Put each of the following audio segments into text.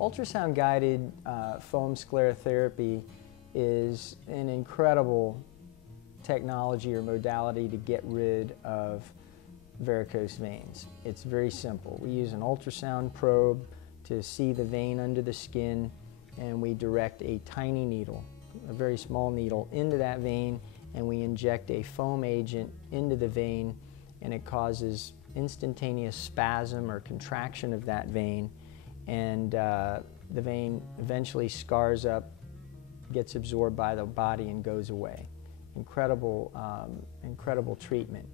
Ultrasound-guided foam sclerotherapy is an incredible technology or modality to get rid of varicose veins. It's very simple. We use an ultrasound probe to see the vein under the skin, and we direct a tiny needle, a very small needle, into that vein, and we inject a foam agent into the vein, and it causes instantaneous spasm or contraction of that vein, and the vein eventually scars up, gets absorbed by the body, and goes away. Incredible, incredible treatment.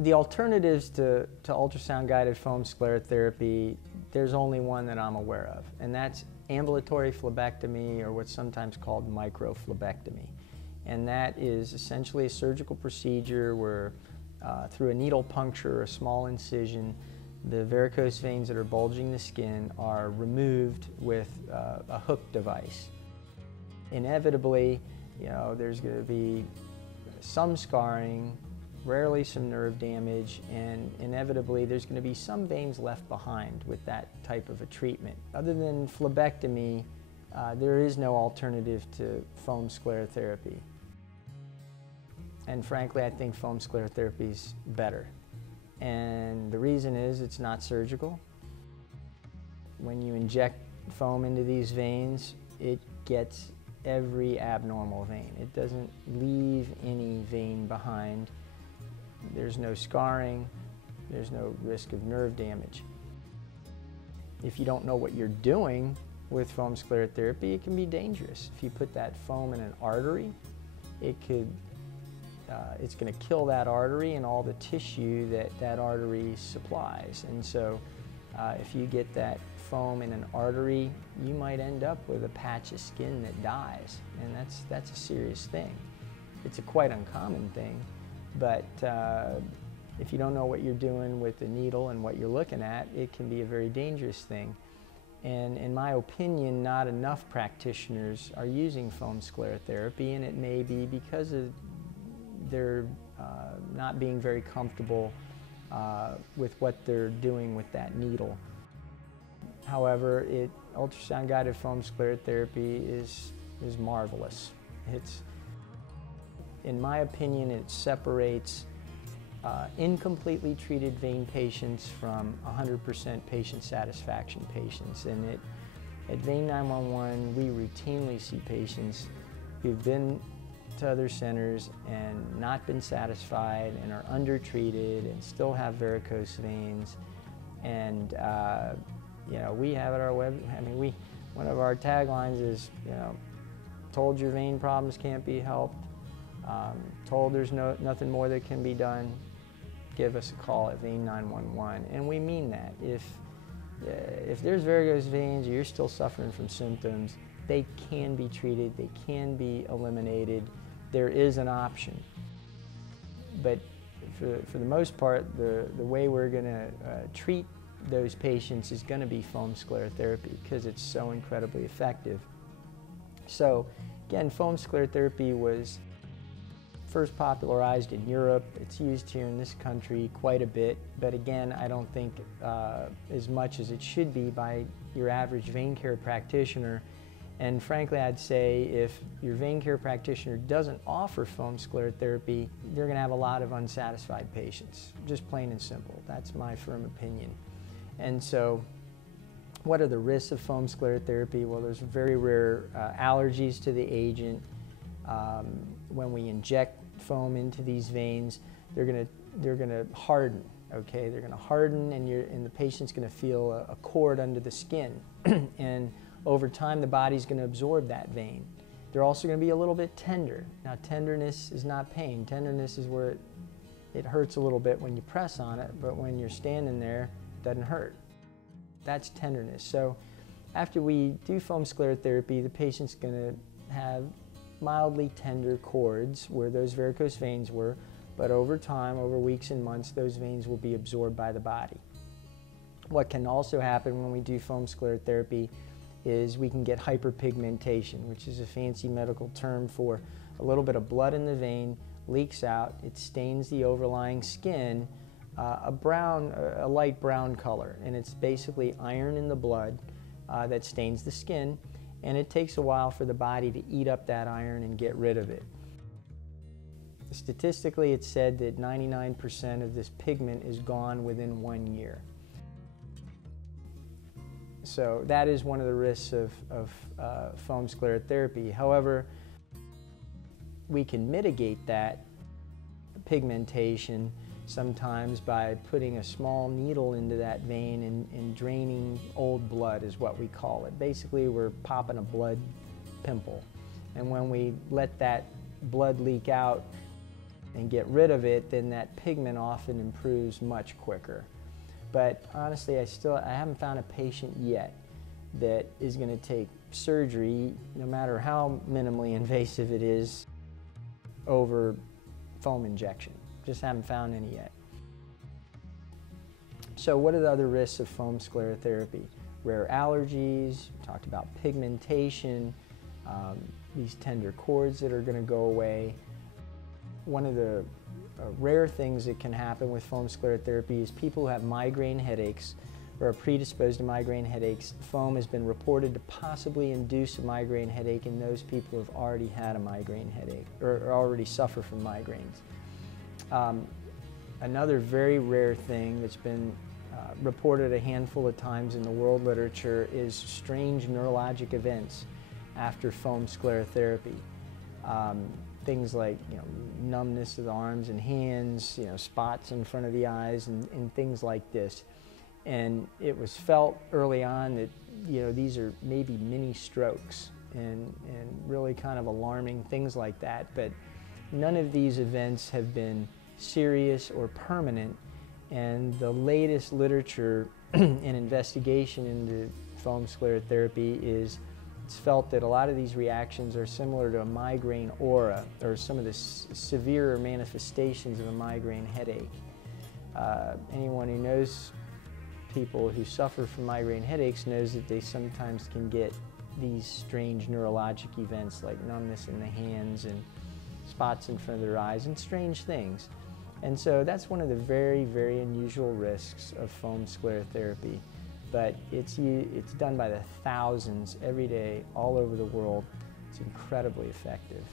The alternatives to ultrasound-guided foam sclerotherapy, there's only one that I'm aware of, and that's ambulatory phlebectomy, or what's sometimes called microphlebectomy. And that is essentially a surgical procedure where through a needle puncture or a small incision, the varicose veins that are bulging the skin are removed with a hook device. Inevitably, there's going to be some scarring, rarely some nerve damage, and inevitably there's going to be some veins left behind with that type of a treatment. Other than phlebectomy, there is no alternative to foam sclerotherapy. And frankly, I think foam sclerotherapy is better. And the reason is it's not surgical. When you inject foam into these veins, it gets every abnormal vein. It doesn't leave any vein behind. There's no scarring, there's no risk of nerve damage. If you don't know what you're doing with foam sclerotherapy, it can be dangerous. If you put that foam in an artery, it's going to kill that artery and all the tissue that artery supplies. And so if you get that foam in an artery, you might end up with a patch of skin that dies, and that's a serious thing. It's a quite uncommon thing, but if you don't know what you're doing with the needle and what you're looking at, it can be a very dangerous thing. And in my opinion, not enough practitioners are using foam sclerotherapy, and it may be because of they're not being very comfortable with what they're doing with that needle. However, ultrasound-guided foam sclerotherapy is marvelous. In my opinion, it separates incompletely treated vein patients from 100% patient satisfaction patients. And at Vein 911, we routinely see patients who've been to other centers and not been satisfied and are undertreated and still have varicose veins. And we have at our one of our taglines is, told your vein problems can't be helped, told there's nothing more that can be done, give us a call at Vein 911. And we mean that. If there's varicose veins or you're still suffering from symptoms, they can be treated, they can be eliminated. There is an option. But for the most part, the way we're going to treat those patients is going to be foam sclerotherapy because it's so incredibly effective. So again, foam sclerotherapy was first popularized in Europe. It's used here in this country quite a bit, but again, I don't think as much as it should be by your average vein care practitioner. And frankly, I'd say if your vein care practitioner doesn't offer foam sclerotherapy, they're going to have a lot of unsatisfied patients, just plain and simple. That's my firm opinion. And so what are the risks of foam sclerotherapy? Well, there's very rare allergies to the agent. When we inject foam into these veins, they're going to harden. Okay, they're going to harden, and the patient's going to feel a cord under the skin, and over time the body's going to absorb that vein. They're also going to be a little bit tender. Now, tenderness is not pain. Tenderness is where it hurts a little bit when you press on it, but when you're standing there, it doesn't hurt. That's tenderness. So after we do foam sclerotherapy, the patient's going to have mildly tender cords where those varicose veins were, but over time, over weeks and months, those veins will be absorbed by the body. What can also happen when we do foam sclerotherapy is we can get hyperpigmentation, which is a fancy medical term for a little bit of blood in the vein leaks out, it stains the overlying skin a light brown color, and it's basically iron in the blood that stains the skin, and it takes a while for the body to eat up that iron and get rid of it. Statistically, it's said that 99% of this pigment is gone within 1 year. So that is one of the risks of foam sclerotherapy. However, we can mitigate that pigmentation sometimes by putting a small needle into that vein and draining old blood, is what we call it. Basically, we're popping a blood pimple. And when we let that blood leak out and get rid of it, then that pigment often improves much quicker. But honestly, I haven't found a patient yet that is going to take surgery, no matter how minimally invasive it is, over foam injection. Just haven't found any yet. So what are the other risks of foam sclerotherapy? Rare allergies, we talked about pigmentation, these tender cords that are going to go away. One of the rare things that can happen with foam sclerotherapy is people who have migraine headaches or are predisposed to migraine headaches. Foam has been reported to possibly induce a migraine headache in those people who have already had a migraine headache or already suffer from migraines. Another very rare thing that's been reported a handful of times in the world literature is strange neurologic events after foam sclerotherapy. Things like numbness of the arms and hands, spots in front of the eyes, and things like this. And it was felt early on that these are maybe mini strokes and really kind of alarming things like that. But none of these events have been serious or permanent. And the latest literature and investigation into foam sclerotherapy is it's felt that a lot of these reactions are similar to a migraine aura, or some of the severe manifestations of a migraine headache. Anyone who knows people who suffer from migraine headaches knows that they sometimes can get these strange neurologic events like numbness in the hands and spots in front of their eyes and strange things. And so that's one of the very, very unusual risks of foam sclerotherapy. But it's done by the thousands every day all over the world. It's incredibly effective.